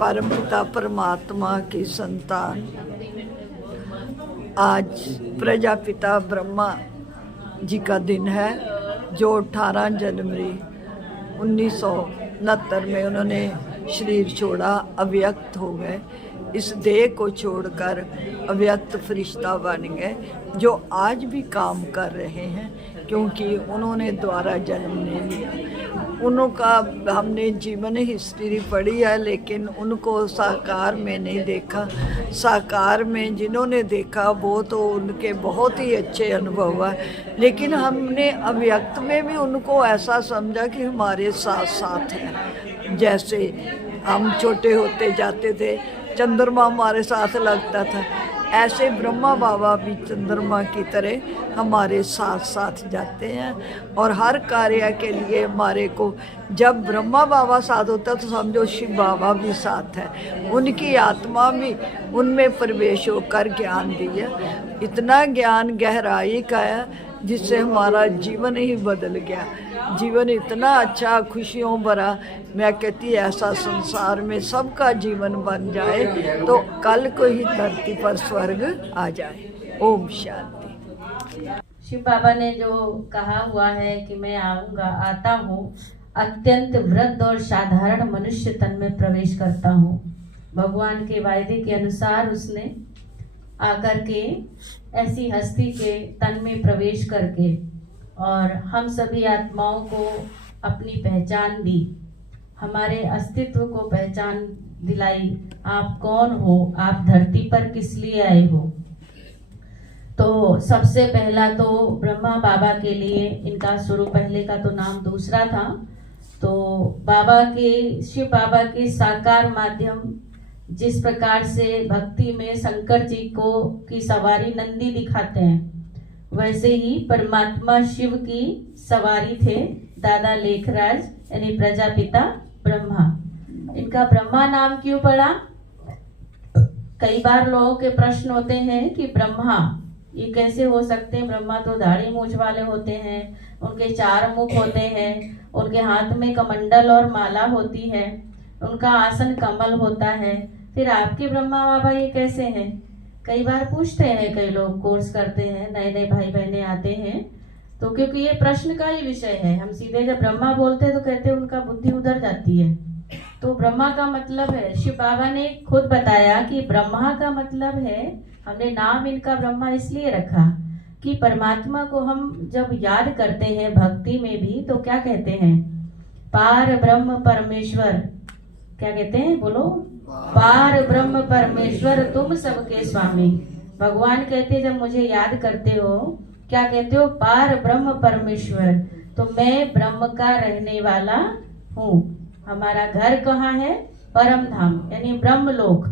परमपिता परमात्मा की संतान, आज प्रजापिता ब्रह्मा जी का दिन है, जो 18 जनवरी 1969 में उन्होंने शरीर छोड़ा, अव्यक्त हो गए। इस देह को छोड़कर अव्यक्त फरिश्ता बन गए, जो आज भी काम कर रहे हैं, क्योंकि उन्होंने दोबारा जन्म नहीं लिया। उनका हमने जीवन हिस्ट्री पढ़ी है, लेकिन उनको साकार में नहीं देखा। साकार में जिन्होंने देखा वो तो उनके बहुत ही अच्छे अनुभव हुआ, लेकिन हमने अव्यक्त में भी उनको ऐसा समझा कि हमारे साथ साथ है। जैसे हम छोटे होते जाते थे, चंद्रमा हमारे साथ लगता था, ऐसे ब्रह्मा बाबा भी चंद्रमा की तरह हमारे साथ साथ जाते हैं। और हर कार्य के लिए हमारे को जब ब्रह्मा बाबा साथ होता तो समझो शिव बाबा भी साथ है। उनकी आत्मा भी उनमें प्रवेश होकर ज्ञान दिया। इतना ज्ञान गहराई का है जिससे हमारा जीवन ही बदल गया। जीवन इतना अच्छा, खुशियों भरा। मैं कहती ऐसा संसार में सबका जीवन बन जाए तो कल को ही धरती पर स्वर्ग आ जाए। ओम शांति। शिव बाबा ने जो कहा हुआ है कि मैं आता हूँ, अत्यंत वृद्ध और साधारण मनुष्य तन में प्रवेश करता हूँ। भगवान के वायदे के अनुसार उसने आकर के ऐसी हस्ती के तन में प्रवेश करके और हम सभी आत्माओं को अपनी पहचान दी, हमारे अस्तित्व को पहचान दिलाई। आप कौन हो, आप धरती पर किस लिए आए हो। तो सबसे पहला तो ब्रह्मा बाबा के लिए, इनका शुरू पहले का तो नाम दूसरा था, तो बाबा के, शिव बाबा के साकार माध्यम, जिस प्रकार से भक्ति में शंकर जी को की सवारी नंदी दिखाते हैं, वैसे ही परमात्मा शिव की सवारी थे दादा लेखराज, यानी प्रजापिता ब्रह्मा। इनका ब्रह्मा नाम क्यों पड़ा? कई बार लोगों के प्रश्न होते हैं कि ब्रह्मा ये कैसे हो सकते हैं। ब्रह्मा तो दाढ़ी मूछ वाले होते हैं, उनके 4 मुख होते हैं, उनके हाथ में कमंडल और माला होती है, उनका आसन कमल होता है, फिर आपके ब्रह्मा बाबा ये कैसे हैं? कई बार पूछते हैं, कई लोग कोर्स करते हैं, नए नए भाई बहने आते हैं, तो क्योंकि ये प्रश्न का ही विषय है। हम सीधे जब ब्रह्मा बोलते हैं तो कहते हैं उनका बुद्धि उधर जाती है। तो ब्रह्मा का मतलब है, शिव बाबा ने खुद बताया कि ब्रह्मा का मतलब है, हमने नाम इनका ब्रह्मा इसलिए रखा कि परमात्मा को हम जब याद करते हैं भक्ति में भी, तो क्या कहते हैं? पार ब्रह्म परमेश्वर। क्या कहते हैं? बोलो, पार ब्रह्म परमेश्वर तुम सबके स्वामी। भगवान कहते हैं जब मुझे याद करते हो, क्या कहते हो? पार ब्रह्म परमेश्वर। तो मैं ब्रह्म का रहने वाला हूँ। हमारा घर कहाँ है? परम धाम, यानी ब्रह्मलोक।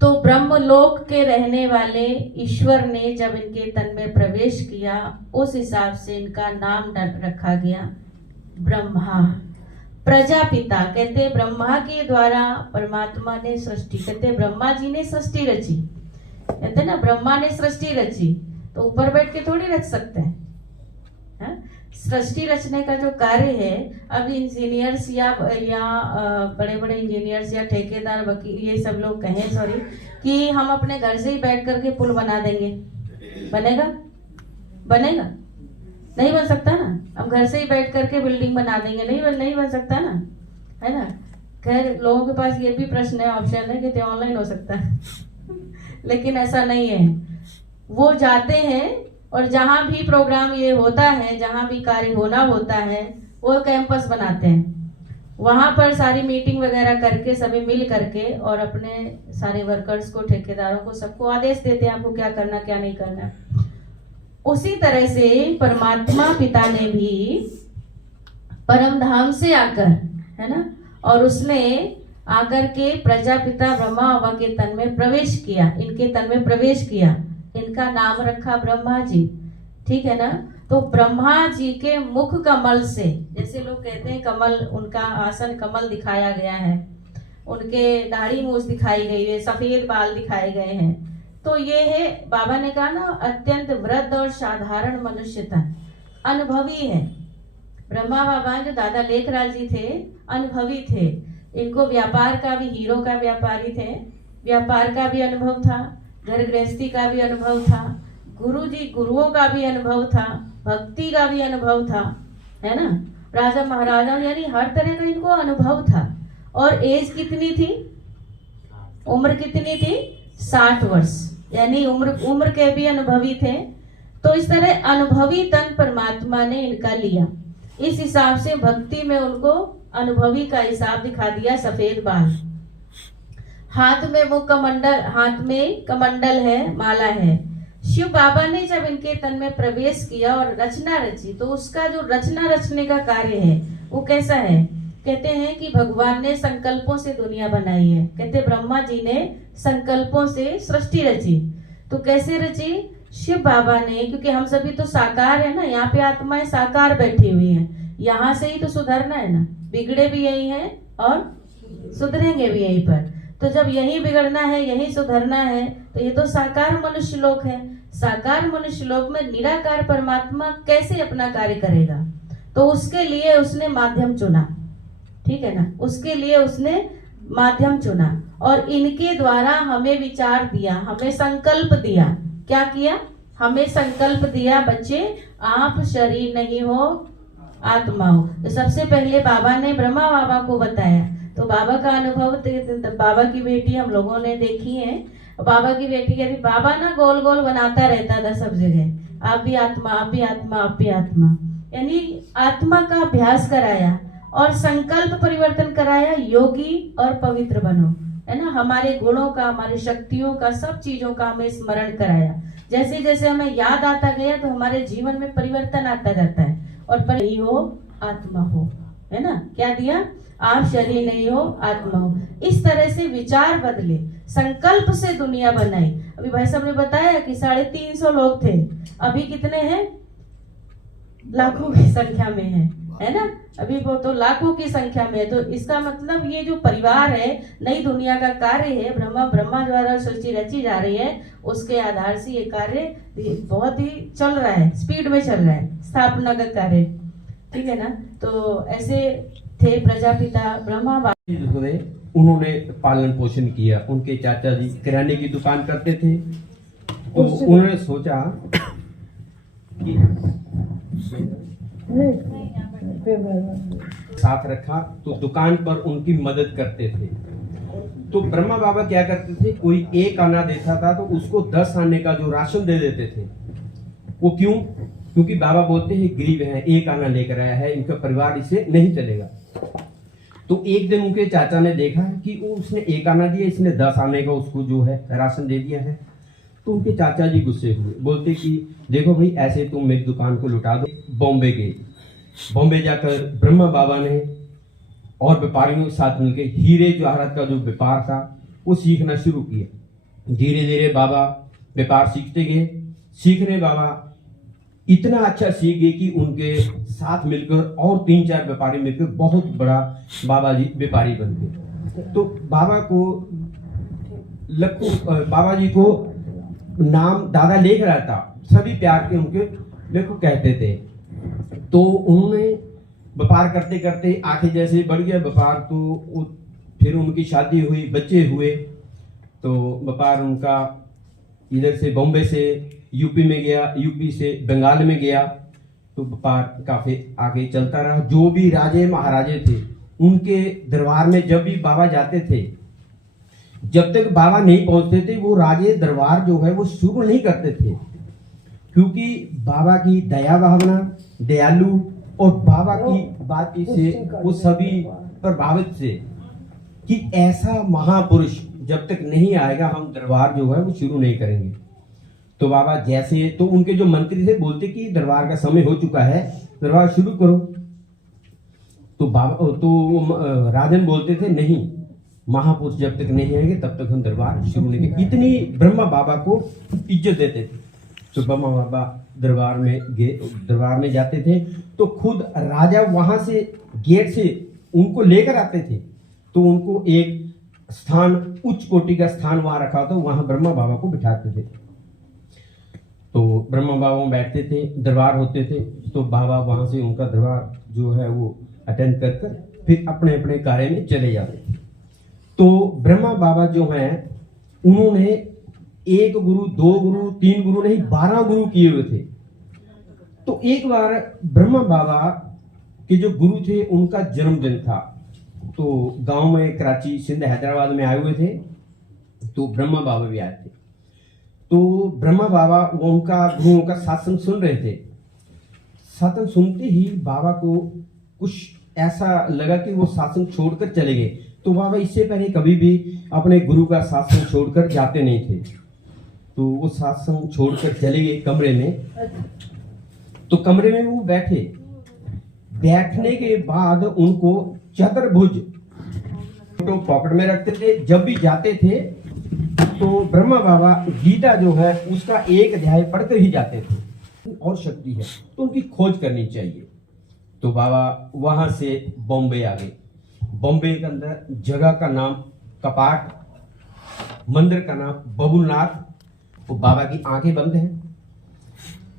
तो ब्रह्मलोक के रहने वाले ईश्वर ने जब इनके तन में प्रवेश किया, उस हिसाब से इनका नाम रखा गया ब्रह्मा। प्रजापिता कहते ब्रह्मा के द्वारा परमात्मा ने सृष्टि, कहते ब्रह्मा जी ने सृष्टि रची, कहते ना ब्रह्मा ने सृष्टि रची, तो ऊपर बैठ के थोड़ी रच सकते हैं। सृष्टि रचने का जो कार्य है, अब इंजीनियर्स या बड़े बड़े इंजीनियर्स या ठेकेदार, वकील, ये सब लोग कहें सॉरी कि हम अपने घर से ही बैठ करके पुल बना देंगे, बनेगा? बनेगा? नहीं बन सकता ना। हम घर से ही बैठ करके बिल्डिंग बना देंगे, नहीं बन सकता ना, है ना। खैर लोगों के पास ये भी प्रश्न है, ऑप्शन है कि ऑनलाइन हो सकता है लेकिन ऐसा नहीं है। वो जाते हैं और जहां भी प्रोग्राम ये होता है, जहां भी कार्य होना होता है, वो कैंपस बनाते हैं, वहां पर सारी मीटिंग वगैरह करके सभी मिल करके और अपने सारे वर्कर्स को, ठेकेदारों को, सबको आदेश देते हैं आपको क्या करना क्या नहीं करना। उसी तरह से परमात्मा पिता ने भी परम धाम से आकर, है ना, और उसने आकर के प्रजापिता ब्रह्मा बाबा के तन में प्रवेश किया, इनके तन में प्रवेश किया, इनका नाम रखा ब्रह्मा जी। ठीक है ना। तो ब्रह्मा जी के मुख कमल से, जैसे लोग कहते हैं कमल, उनका आसन कमल दिखाया गया है, उनके दाढ़ी मूछ दिखाई गई है, सफेद बाल दिखाए गए हैं। तो ये है, बाबा ने कहा ना, अत्यंत वृद्ध और साधारण मनुष्य तन, अनुभवी है। ब्रह्मा बाबा जो दादा लेखराज जी थे, अनुभवी थे। इनको व्यापार का भी, हीरो का व्यापारी थे, व्यापार का भी अनुभव था, घर गृहस्थी का भी अनुभव था, गुरुओं का भी अनुभव था, भक्ति का भी अनुभव था, है ना। राजा महाराजा यानी हर तरह का इनको अनुभव था। और एज कितनी थी, उम्र कितनी थी, 60 वर्ष, यानी उम्र के भी अनुभवी थे। तो इस तरह अनुभवी तन परमात्मा ने इनका लिया। इस हिसाब से भक्ति में उनको अनुभवी का हिसाब दिखा दिया। सफेद बाल, हाथ में वो कमंडल, हाथ में कमंडल है, माला है। शिव बाबा ने जब इनके तन में प्रवेश किया और रचना रची, तो उसका जो रचना रचने का कार्य है वो कैसा है। कहते हैं कि भगवान ने संकल्पों से दुनिया बनाई है। कहते ब्रह्मा जी ने संकल्पों से सृष्टि रची। तो कैसे रची, शिव बाबा ने, क्योंकि हम सभी तो साकार है ना, यहाँ पे आत्माएं साकार बैठी हुई हैं, यहाँ से ही तो सुधरना है ना, बिगड़े भी यही है और सुधरेंगे भी यहीं पर। तो जब यही बिगड़ना है, यही सुधरना है, तो ये तो साकार मनुष्य लोक है। साकार मनुष्य लोक में निराकार परमात्मा कैसे अपना कार्य करेगा। तो उसके लिए उसने माध्यम चुना, ठीक है ना, उसके लिए उसने माध्यम चुना और इनके द्वारा हमें विचार दिया, हमें संकल्प दिया। क्या किया, हमें संकल्प दिया, बच्चे आप शरीर नहीं हो, आत्मा हो। तो सबसे पहले बाबा ने ब्रह्मा बाबा को बताया। तो बाबा का अनुभव, बाबा की बेटी हम लोगों ने देखी है। बाबा की बेटी कहती, बाबा ना गोल गोल बनाता रहता था सब जगह, आप भी आत्मा, आप भी आत्मा, आप भी आत्मा, यानी आत्मा का अभ्यास कराया और संकल्प परिवर्तन कराया। योगी और पवित्र बनो, है ना, हमारे गुणों का, हमारी शक्तियों का, सब चीजों का हमें स्मरण कराया। जैसे जैसे हमें याद आता गया तो हमारे जीवन में परिवर्तन आता जाता है। और पर नहीं हो, आत्मा हो, है ना, क्या दिया, आप शरीर नहीं हो, आत्मा हो। इस तरह से विचार बदले, संकल्प से दुनिया बनाई। अभी भाई साहब ने बताया कि 350 लोग थे, अभी कितने हैं, लाखों की संख्या में है ना, अभी वो तो लाखों की संख्या में है। तो इसका मतलब ये जो परिवार है, नई दुनिया का कार्य है, ब्रह्मा द्वारा सृष्टि रची जा रही है, उसके आधार से ये कार्य बहुत ही चल रहा है, स्पीड में चल रहा है, स्थापना का कार्य, ठीक है ना। तो ऐसे थे प्रजापिता ब्रह्मा बाबा, उन्होंने पालन पोषण किया। उनके चाचा जी किराने की दुकान करते थे, तो उन्होंने सोचा कि साथ रखा, तो दुकान पर उनकी मदद करते थे। तो ब्रह्मा बाबा क्या करते थे, कोई 1 आना देता था तो उसको 10 आने का जो राशन दे देते थे। वो क्यों, क्योंकि बाबा बोलते हैं गरीब हैं, 1 आना लेकर आया है, इनका परिवार इसे नहीं चलेगा। तो एक दिन उनके चाचा ने देखा कि वो उसने 1 आना दिया, इसने 10 आने का उसको जो है राशन दे दिया है। तो उनके चाचा जी गुस्से हुए, बोलते कि देखो भाई, ऐसे तुम मेरी दुकान को लुटा दो। बॉम्बे गए, बॉम्बे जाकर ब्रह्मा बाबा ने और व्यापारियों के साथ मिलकर हीरे जवाहरात का जो व्यापार था वो सीखना शुरू किया। धीरे धीरे बाबा व्यापार सीखते गए। सीखने बाबा इतना अच्छा सीख गए कि उनके साथ मिलकर और 3-4 व्यापारी मिलकर बहुत बड़ा बाबा जी व्यापारी बन गए। तो बाबा जी को नाम दादा लेकर आता, सभी प्यार के उनके मेरे को कहते थे। तो उन्होंने व्यापार करते करते आखिर जैसे बढ़ गया व्यापार, तो फिर उनकी शादी हुई, बच्चे हुए, तो व्यापार उनका इधर से बॉम्बे से यूपी में गया, यूपी से बंगाल में गया, तो व्यापार काफी आगे चलता रहा। जो भी राजे महाराजे थे उनके दरबार में जब भी बाबा जाते थे, जब तक बाबा नहीं पहुंचते थे वो राजे दरबार जो है वो शुरू नहीं करते थे, क्योंकि बाबा की दया भावना, दयालु और बाबा की बातचीत से वो सभी प्रभावित से कि ऐसा महापुरुष जब तक नहीं आएगा हम दरबार जो है वो शुरू नहीं करेंगे। तो बाबा जैसे, तो उनके जो मंत्री थे बोलते कि दरबार का समय हो चुका है, दरबार शुरू करो। तो बाबा, तो राजन बोलते थे नहीं, महापुरुष जब तक नहीं आएंगे तब तक हम दरबार शुरू नहीं करेंगे। इतनी ब्रह्मा बाबा को इज्जत देते थे। तो ब्रह्मा बाबा दरबार में जाते थे तो खुद राजा वहां से गेट से उनको लेकर आते थे। तो उनको एक स्थान, उच्च कोटि का स्थान वहां रखा था, वहां ब्रह्मा बाबा को बिठाते थे। तो ब्रह्मा बाबा बैठते थे, दरबार होते थे, तो बाबा वहां से उनका दरबार जो है वो अटेंड कर फिर अपने अपने कार्य में चले जाते थे। तो ब्रह्मा बाबा जो हैं उन्होंने 1 गुरु 2 गुरु 3 गुरु नहीं 12 गुरु किए हुए थे। तो एक बार ब्रह्मा बाबा के जो गुरु थे उनका जन्मदिन था, तो गांव में कराची सिंध हैदराबाद में आए हुए थे, तो ब्रह्मा बाबा भी आए थे। तो ब्रह्मा बाबा उनका गुरुओं का सत्संग सुन रहे थे। सत्संग सुनते ही बाबा को कुछ ऐसा लगा कि वो सत्संग छोड़कर चले गए। तो बाबा इससे पहले कभी भी अपने गुरु का सत्संग छोड़कर जाते नहीं थे। तो वो सत्संग छोड़कर चले गए कमरे में। तो कमरे में वो बैठे, बैठने के बाद उनको चतुर्भुज तो पॉकेट में रखते थे। जब भी जाते थे तो ब्रह्मा बाबा गीता जो है उसका 1 अध्याय पढ़कर ही जाते थे। और शक्ति है तो उनकी खोज करनी चाहिए। तो बाबा वहां से बॉम्बे आ गए। बॉम्बे के अंदर जगह का नाम कपाट, मंदिर का नाम बबुलनाथ। तो बाबा की आंखें बंद हैं।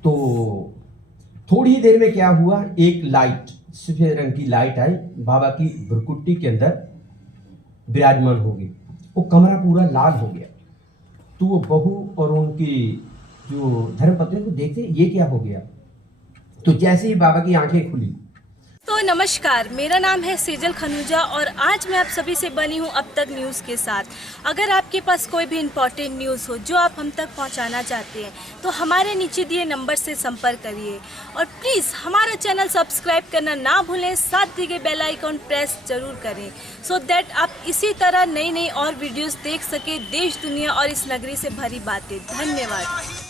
तो थोड़ी ही देर में क्या हुआ, एक लाइट, सफेद रंग की लाइट आई, बाबा की भ्रुकुटी के अंदर विराजमान हो गई। वो कमरा पूरा लाल हो गया। तो वो बहू और उनकी जो धर्मपत्नी को देखते ये क्या हो गया। तो जैसे ही बाबा की आंखें खुली। तो नमस्कार, मेरा नाम है सेजल खनूजा और आज मैं आप सभी से बनी हूँ अब तक न्यूज़ के साथ। अगर आपके पास कोई भी इम्पोर्टेंट न्यूज़ हो जो आप हम तक पहुँचाना चाहते हैं तो हमारे नीचे दिए नंबर से संपर्क करिए और प्लीज़ हमारा चैनल सब्सक्राइब करना ना भूलें, साथ दिए बेल आइकॉन प्रेस जरूर करें सो दैट आप इसी तरह नई नई और वीडियोज़ देख सकें, देश दुनिया और इस नगरी से भरी बातें। धन्यवाद।